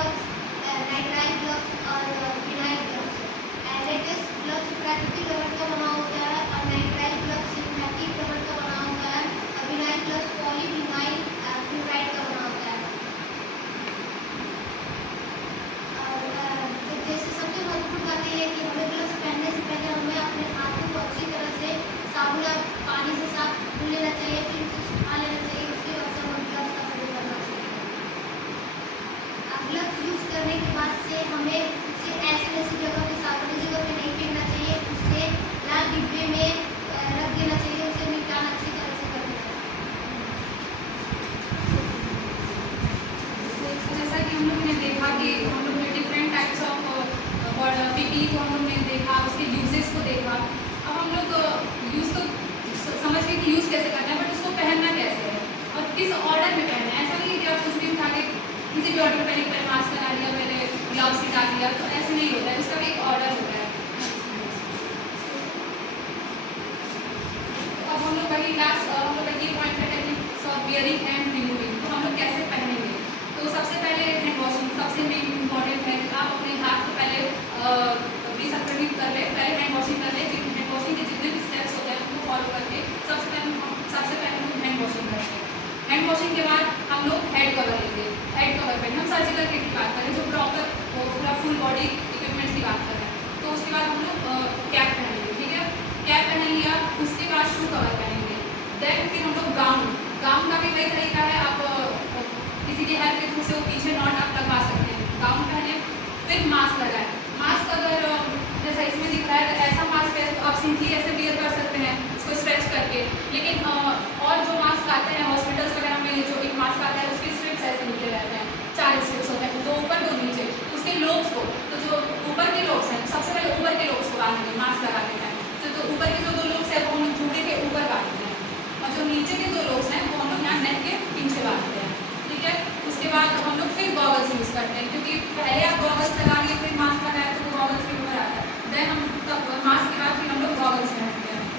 Gloves, nitrile gloves और vinyl gloves. Latest gloves प्राकृतिक रबड़ का बना होता है और नाइट्राइल ग्लव्स सिंथेटिक रबड़ का बना होता है और विनाइल ग्लव्स पॉलीविनाइल क्लोराइड का बना होता है। और जैसे सबसे महत्वपूर्ण बात यह है कि हमें ग्लव्स पहनने से पहले हमें अपने हाथों को अच्छी तरह से साबुन या पानी से साफ धुल लेना चाहिए, फिर उसे सुखा लेना चाहिए, उसके बाद से हमें ग्लव्स का प्रयोग करना चाहिए। ग्लव्स यूज करने के बाद से हमें उसे ऐसी जगह पे, सार्वजनिक जगह पे नहीं फेंकना चाहिए, उसे लाल डिब्बे में रख देना चाहिए, उसे निपटान अच्छी तरह से करना चाहिए। जैसा कि हम लोग ने देखा कि हम लोग ने डिफरेंट टाइप्स ऑफ पीपी को हम लोग ने देखा, उसके यूजेस को देखा। अब हम लोग यूज़ तो समझ गए कि यूज़ कैसे करना है, बट उसको पहनना कैसे है और किस ऑर्डर में पहनना है। ऐसा नहीं है कि आप कुछ भी उठा के किसी भी ऑर्डर पहले मास्क लगा लिया, पहले ग्लव्स निकाल लिया, तो ऐसे नहीं होता है, उसका भी एक ऑर्डर होता है। तो अब हम लोग वही लास्ट हम लोग ये पॉइंट पे techniques of wearing and removing, तो हम लोग कैसे पहनेंगे। तो सबसे पहले हैंड वॉशिंग सबसे मेन इम्पॉर्टेंट है। आप अपने हाथ को पहले विसंक्रमित कर ले, पहले हैंड वॉशिंग कर ले। हैंड वॉशिंग के जितने भी स्टेप्स होते हैं उनको फॉलो करके सबसे पहले हम लोग हैंड वॉशिंग करते हैं। हैंड वॉशिंग के बाद हम लोग हेड कवर लेंगे। हेड कवर पहने, हम सर्जिकल किट की बात करें जो प्रॉपर पूरा फुल बॉडी इक्विपमेंट्स की बात करें, तो उसके बाद हम लोग कैप पहनेंगे। ठीक है, कैप पहन लिया, उसके बाद शू कवर पहनेंगे। देन फिर हम लोग गाउन का भी वही तरीका है, आप किसी की हेल्प के थ्रू से वो पीछे नॉट आप